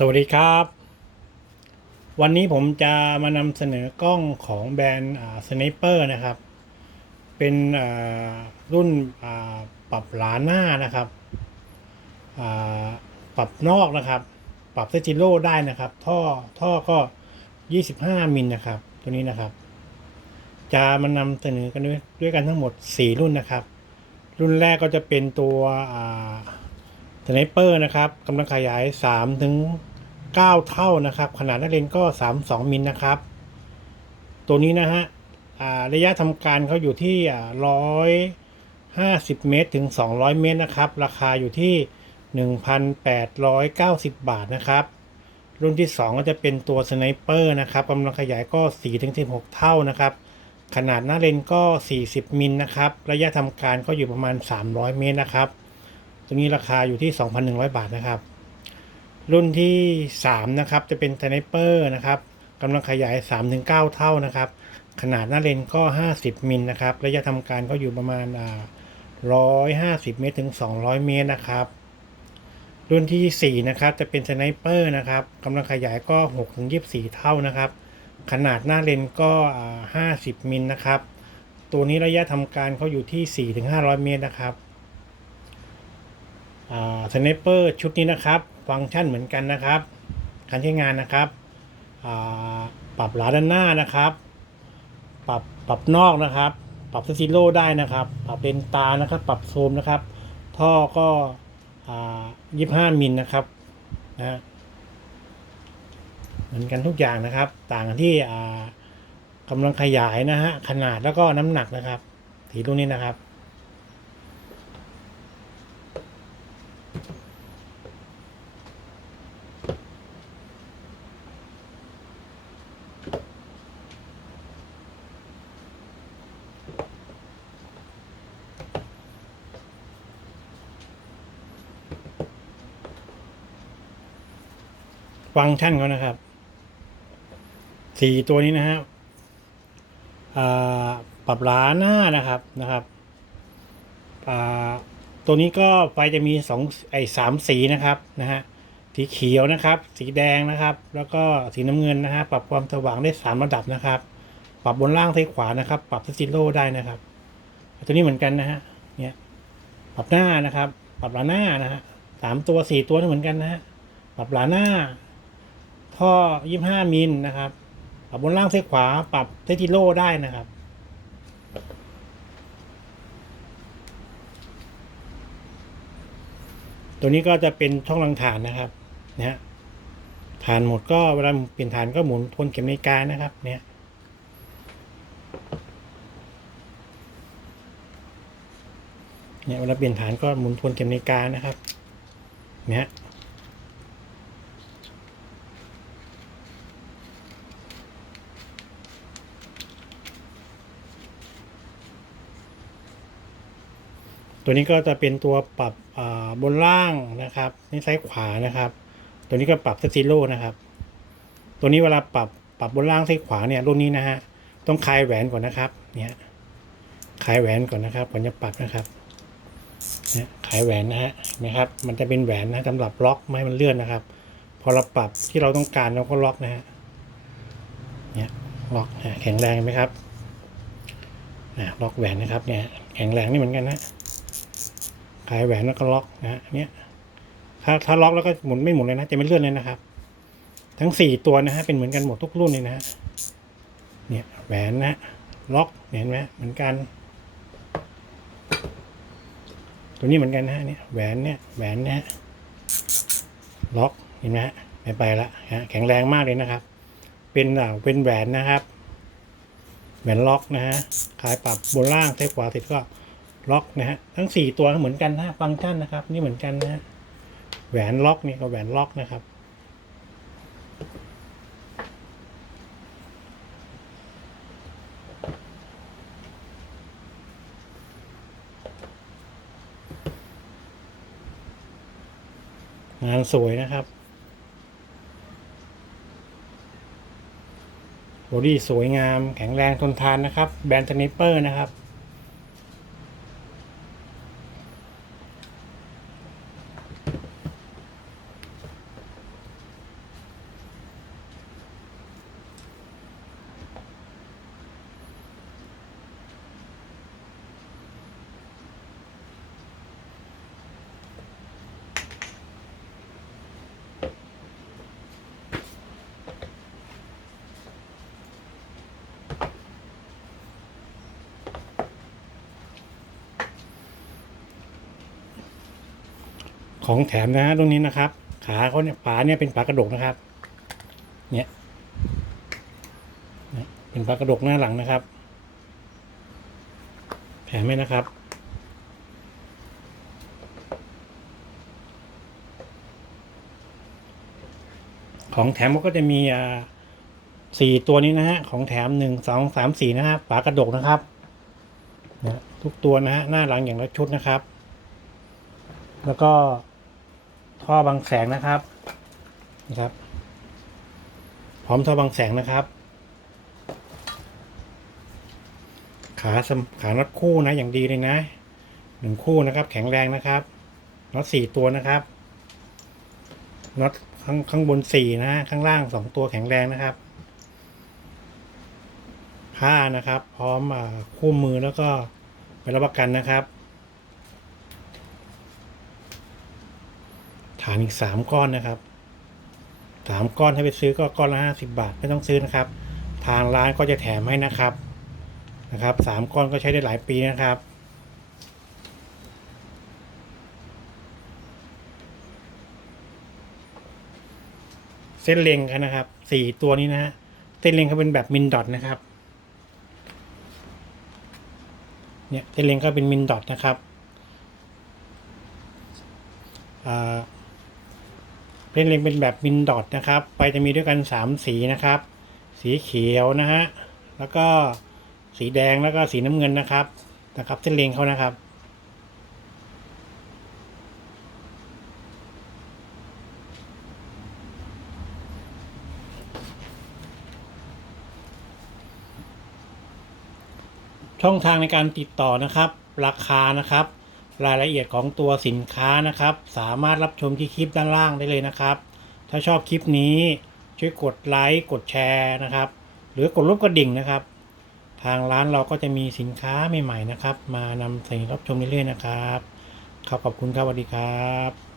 สวัสดีครับ วันนี้ผมจะมานำเสนอกล้องของแบรนด์สไนเปอร์นะครับ เป็นรุ่นปรับหลาหน้านะครับปรับนอกนะครับ ปรับเซจิโร่ได้นะครับ ท่อท่อก็ 25 มิลนะครับ ตัวนี้นะครับ จะมานำเสนอกันด้วยด้วยกันทั้งหมด 4 รุ่นนะครับ รุ่นแรกก็จะเป็นตัวสไนเปอร์นะครับกำลังขยาย3ถึง 9 เท่านะครับ ขนาดนักเรียนก็ 32 มิลนะครับ ตัวนี้นะฮะระยะทำการเขาอยู่ที่ 150 เมตรถึง 200 เมตรนะครับ ราคาอยู่ที่ 1,890 บาทนะครับ รุ่นที่ 2 ก็จะเป็นตัวสไนเปอร์นะครับกำลังขยายก็4ถึง16 เท่านะครับ ขนาดหน้าเลนก็ 40 มิลนะครับ ระยะทำการก็อยู่ประมาณ 300 เมตรนะครับ ตัวนี้ราคาอยู่ที่ 2,100 บาทนะครับ รุ่นที่ 3 นะครับ จะเป็น s ไนเปอร์นะครับกำลังขยาย 3-9 เท่านะครับ ขนาดหน้าเลนก็ 50มิลนะครับ ระยะทำการก็อยู่ประมาณอ่า150 เมตรถึง 200 เมตรนะครับ รุ่นที่ 4 นะครับ จะเป็น s ไนเปอร์นะครับกำลังขยายก็ 6-24 เท่านะครับ ขนาดหน้าเลนก็อ่า50มิลนะครับ ตัวนี้ระยะทำการเขาอยู่ที่ 4-500 เมตรนะครับสไนเปอร์ชุดนี้นะครับ ฟังก์ชันเหมือนกันนะครับการใช้งานนะครับปรับหลาด้านหน้านะครับ ปรับปรับนอกนะครับ ปรับซีโร่ได้นะครับ ปรับเลนตานะครับ ปรับซูมนะครับ ท่อก็ยี่ห้ามิลนะครับนะฮะเหมือนกันทุกอย่างนะครับ ต่างกันที่กำลังขยายนะฮะขนาดแล้วก็น้ำหนักนะครับสีรุ่นนี้นะครับ ฟังก์ชันเขานะครับสี่ตัวนี้นะฮะอ่าปรับล้าหน้านะครับนะครับตัวนี้ก็ไฟจะมีสองไอ้สามสีนะครับนะฮะสีเขียวนะครับ สีแดงนะครับ แล้วก็สีน้ำเงินนะฮะปรับความสว่างได้สามระดับนะครับ ปรับบนล่างซ้ายขวานะครับ ปรับสติโลได้นะครับ ตัวนี้เหมือนกันนะฮะเนี่ยปรับหน้านะครับ ปรับหลาหน้านะฮะสามตัวสี่ตัวนี่เหมือนกันนะฮะปรับหลาหน้า ท่อยี่ห้ามิลนะครับปรับบนล่างซ้ายขวาปรับเทติโลได้นะครับ ตัวนี้ก็จะเป็นช่องรังฐานนะครับนะฮะฐานหมดก็เวลาเปลี่ยนฐานก็หมุนทวนเข็มนาฬิกานะครับ เนี่ยเนี่ยเวลาเปลี่ยนฐานก็หมุนทวนเข็มนาฬิกานะครับ เนี่ย ตัวนี้ก็จะเป็นตัวปรับบนล่างนะครับนี่ซ้ายขวานะครับ ตัวนี้ก็ปรับสติโลนะครับ ตัวนี้เวลาปรับปรับบนล่างซ้ายขวาเนี่ยรุ่นนี้นะฮะต้องคลายแหวนก่อนนะครับเนี่ยคลายแหวนก่อนนะครับก่อนจะปรับนะครับเนี่ยคลายแหวนนะฮะนไหมครับ มันจะเป็นแหวนนะสำหรับล็อกไม่ให้มันเลื่อนนะครับ พอเราปรับที่เราต้องการเราก็ล็อกนะฮะเนี่ยล็อกแข็งแรงไหมครับล็อกแหวนนะครับเนี่ยแข็งแรงนี่เหมือนกันนะ ขายแหวนแล้วก็ล็อกนะฮะเนี่ยถ้าถ้าล็อกแล้วก็หมุนไม่หมุนเลยนะจะไม่เลื่อนเลยนะครับ ทั้งสี่ตัวนะฮะเป็นเหมือนกันหมดทุกรุ่นเลยนะฮะเนี่ยแหวนนะล็อกเห็นไหมเหมือนกัน ตัวนี้เหมือนกันนะฮะเนี่ยแหวนเนี่ยแหวนนี่ยล็อกเห็นไหมฮะไม่ไปละฮะแข็งแรงมากเลยนะครับ เป็นอ่าเป็นแหวนนะครับแหวนล็อกนะฮะขายปรับบนล่างซ้ายขวาติดก็ ล็อกนะฮะทั้งสี่ตัวเหมือนกันนะฟังก์ชันนะครับ นี่เหมือนกันนะฮะแหวนล็อกนี่ก็แหวนล็อกนะครับ งานสวยนะครับบอดี้สวยงามแข็งแรงทนทานนะครับ แบรนด์ทนิเปอร์นะครับ ของแถมนะฮะรุ่นนี้นะครับ ขาเขาเนี่ยฝาเนี่ยเป็นฝากระดกนะครับ เนี่ยเป็นฝากระดกหน้าหลังนะครับ แถมให้นะครับของแถมมันก็จะมีอ่าสี่ตัวนี้นะฮะ ของแถมหนึ่งสองสามสี่นะฮะฝากระดกนะครับนะทุกตัวนะฮะ หน้าหลังอย่างละชุดนะครับ แล้วก็ ท่อบังแสงนะครับนะครับ พร้อมท่อบังแสงนะครับ ขาสขาน็อตคู่นะอย่างดีเลยนะหนึ่งคู่นะครับ แข็งแรงนะครับน็อตสี่ตัวนะครับน็อตข้างข้างบนสี่นะข้างล่างสองตัวแข็งแรงนะครับผ้านะครับ พร้อมคู่มือแล้วก็ไปรับประกันนะครับานอีกสามก้อนนะครับสามก้อนถ้าไปซื้อก็ก้อนละห้าสิบาทไม่ต้องซื้อนะครับ ทางร้านก็จะแถมให้นะครับนะครับสามก้อนก็ใช้ได้หลายปีนะครับเส้นเล็งกันนะครับสี่ตัวนี้นะฮะเส้นเล็งเขาเป็นแบบมินดอทนะครับเนี่ยเส้นเล็งก็เป็นมินดอทนะครับอ่า เส้นเล็งเป็นแบบมินดอทนะครับไปจะมีด้วยกันสามสีนะครับ สีเขียวนะฮะแล้วก็สีแดงแล้วก็สีน้ำเงินนะครับนะครับเส้นเลงเขานะครับช่องทางในการติดต่อนะครับ ราคานะครับ รายละเอียดของตัวสินค้านะครับ สามารถรับชมที่คลิปด้านล่างได้เลยนะครับ ถ้าชอบคลิปนี้ช่วยกดไลค์กดแชร์นะครับ หรือกดรูปกระดิ่งนะครับ ทางร้านเราก็จะมีสินค้าใหม่ๆนะครับ มานำเสนอรับชมเรื่อยๆนะครับครับขอบคุณครับสวัสดีครับ